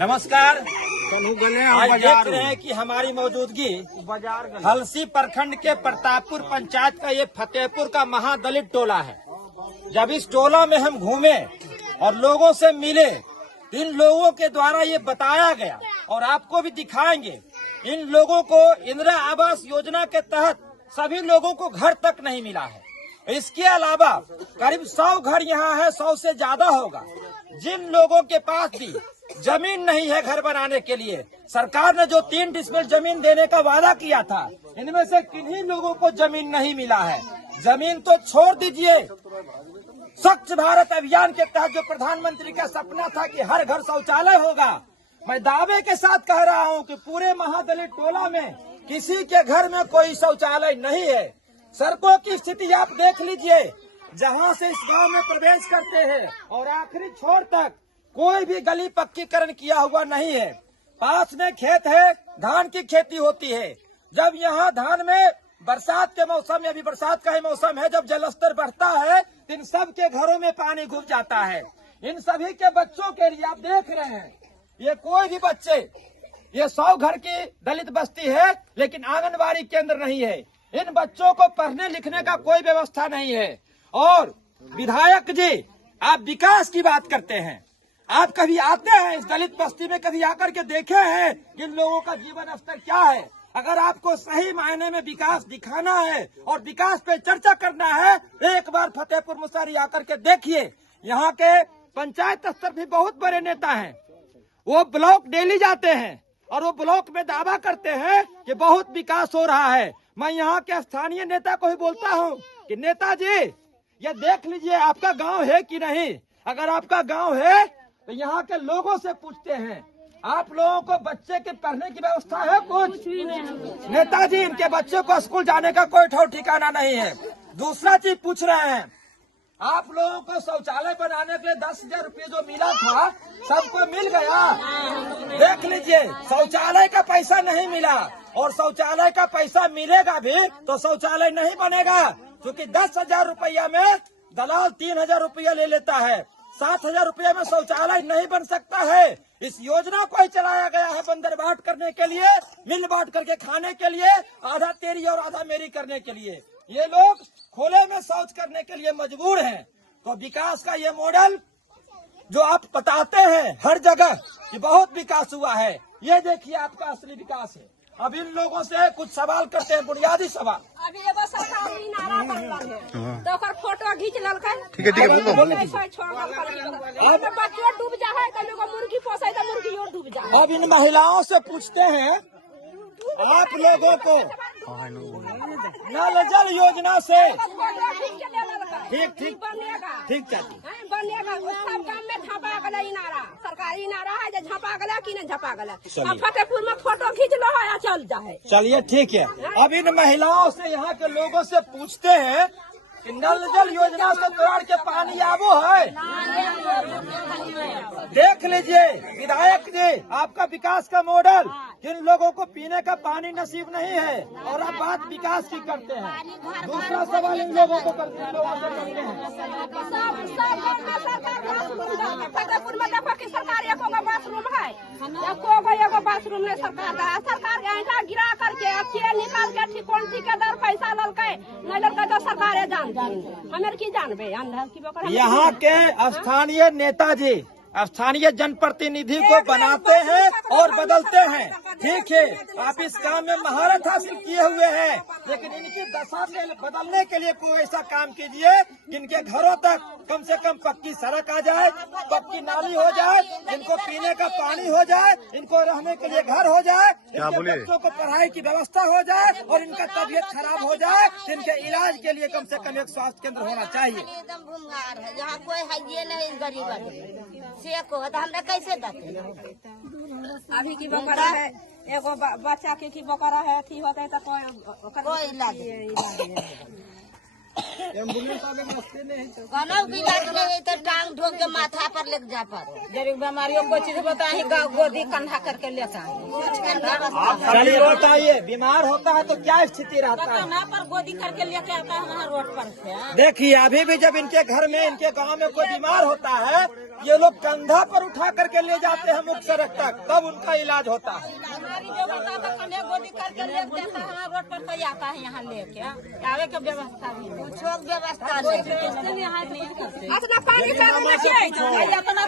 नमस्कार। आज देख रहे हैं कि हमारी मौजूदगी हलसी प्रखंड के प्रतापपुर पंचायत का ये फतेहपुर का महादलित टोला है। जब इस टोला में हम घूमे और लोगों से मिले, इन लोगों के द्वारा ये बताया गया और आपको भी दिखाएंगे, इन लोगों को इंदिरा आवास योजना के तहत सभी लोगों को घर तक नहीं मिला है। इसके अलावा करीब 100 घर यहाँ है, 100 से ज्यादा होगा। जिन लोगों के पास भी जमीन नहीं है घर बनाने के लिए, सरकार ने जो 3 डिसमिल जमीन देने का वादा किया था, इनमें से किन्हीं लोगों को जमीन नहीं मिला है। जमीन तो छोड़ दीजिए, स्वच्छ भारत अभियान के तहत जो प्रधानमंत्री का सपना था कि हर घर शौचालय होगा, मैं दावे के साथ कह रहा हूं कि पूरे महादलित टोला में किसी के घर में कोई शौचालय नहीं है। सड़कों की स्थिति आप देख लीजिए, जहां से इस गांव में प्रवेश करते हैं और आखिरी छोर तक कोई भी गली पक्कीकरण किया हुआ नहीं है। पास में खेत है, धान की खेती होती है। जब यहाँ धान में बरसात के मौसम में, अभी बरसात का ही मौसम है, जब जलस्तर बढ़ता है तो इन सब के घरों में पानी घुस जाता है। इन सभी के बच्चों के लिए आप देख रहे हैं, ये कोई भी बच्चे, ये 100 घर की दलित बस्ती है लेकिन आंगनबाड़ी केंद्र नहीं है। इन बच्चों को पढ़ने लिखने का कोई व्यवस्था नहीं है। और विधायक जी, आप विकास की बात करते हैं, आप कभी आते हैं इस दलित बस्ती में, कभी आकर के देखे हैं कि इन लोगों का जीवन स्तर क्या है? अगर आपको सही मायने में विकास दिखाना है और विकास पे चर्चा करना है, एक बार फतेहपुर मुसहरी आकर के देखिए। यहाँ के पंचायत स्तर भी बहुत बड़े नेता हैं, वो ब्लॉक डेली जाते हैं और वो ब्लॉक में दावा करते हैं कि बहुत विकास हो रहा है। मैं यहाँ के स्थानीय नेता को ही बोलता हूँ कि नेताजी, ये देख लीजिए आपका गांव है कि नहीं। अगर आपका गांव है तो यहाँ के लोगों से पूछते हैं, आप लोगों को बच्चे के पढ़ने की व्यवस्था है? कुछ नेताजी, इनके बच्चों को स्कूल जाने का कोई ठौर ठिकाना नहीं है। दूसरा चीज पूछ रहे हैं, आप लोगों को शौचालय बनाने के लिए 10,000 रुपये जो मिला था, सबको मिल गया? देख लीजिए, शौचालय का पैसा नहीं मिला और शौचालय का पैसा मिलेगा भी तो शौचालय नहीं बनेगा, क्योंकि 10,000 रुपया में दलाल 3,000 रुपया ले लेता है। 7,000 रुपये में शौचालय नहीं बन सकता है। इस योजना को ही चलाया गया है बंदर बांट करने के लिए, मिल बांट करके खाने के लिए, आधा तेरी और आधा मेरी करने के लिए। ये लोग खुले में शौच करने के लिए मजबूर हैं। तो विकास का ये मॉडल जो आप बताते हैं हर जगह कि बहुत विकास हुआ है, ये देखिए आपका असली विकास है। अब इन लोगों से कुछ सवाल करते हैं, बुनियादी सवाल। अभी एगो सरकार नारा करल है तो ओकर फोटो खींच ललकै। ठीक है, अब बच्चों डूब जा है, कभी को मुर्गी पोसे तो मुर्गियों डूब जा है। अब इन महिलाओं से पूछते हैं, आप लोगों को नल जल योजना से ठीक चाची बनेगा, सब गाँव में छापा गला नारा, सरकारी नारा है जो छापा गला कि नहीं छापा गला। अब फतेहपुर में फोटो खींच लो है, चल जाए। चलिए ठीक है। अब इन महिलाओं से, यहाँ के लोगों से पूछते हैं कि नल जल योजना से तोड़ के पानी आवो है? देख लीजिए विधायक जी, आपका विकास का मॉडल, जिन लोगों को पीने का पानी नसीब नहीं है और आप बात विकास की करते हैं। दूसरा सवाल इन लोगों को करते हैं, फतेहपुर में देखो कि सरकार एगो बाथरूम है, एगो बाथरूम ने सरकार ऐसा गिरा करके अच्छे निकाल के ठिकोन ठेकेदार पैसा ललकै, नहीं ललकै तो सरकारे जानती, हमें की जानबे। यहाँ के स्थानीय नेताजी स्थानीय जनप्रतिनिधि को बनाते हैं और बदलते हैं। ठीक है, आप इस काम में महारत हासिल किए हुए हैं, लेकिन इनकी दशा बदलने के लिए कोई ऐसा काम कीजिए कि इनके घरों तक कम से कम पक्की सड़क आ जाए, पक्की नाली हो जाए, इनको पीने का पानी हो जाए, इनको रहने के लिए घर हो जाए, इनके बच्चों को पढ़ाई की व्यवस्था हो जाए और इनका तबीयत खराब हो जाए, इनके इलाज के लिए कम से कम एक स्वास्थ्य केंद्र होना चाहिए। एकदम भूंगार है, जहाँ कोई है ये नहीं गरीब से को तो हमने कैसे देते। अभी की बकरा है, एगो बच्चा की बकरा है, अथी होता है तो कोई इलाज एम्बुलेंस आगे मस्ती नहीं तो कनो भी इलाज नहीं तो टांग ढोक के माथा पर लेके जा पर। जरूर बीमारियों को चीज बताए, गोदी कंधा करके लेता है। चलिए बताइए, बीमार होता है तो क्या स्थिति रहता है? ना पर गोदी करके लेके आता है वहाँ रोड पर से। देखिए अभी भी जब इनके घर में, इनके गांव में कोई बीमार होता है ये लोग कंधा पर उठा करके ले जाते हैं मुख्य सड़क तक, तब उनका इलाज होता है। हमारी जो होता तो कन्या गोदी करके ले जाता है, रोड पर तो आता है यहाँ लेके आवे के व्यवस्था भी कुछ व्यवस्था नहीं। अपना पानी चालू रखिए, अपना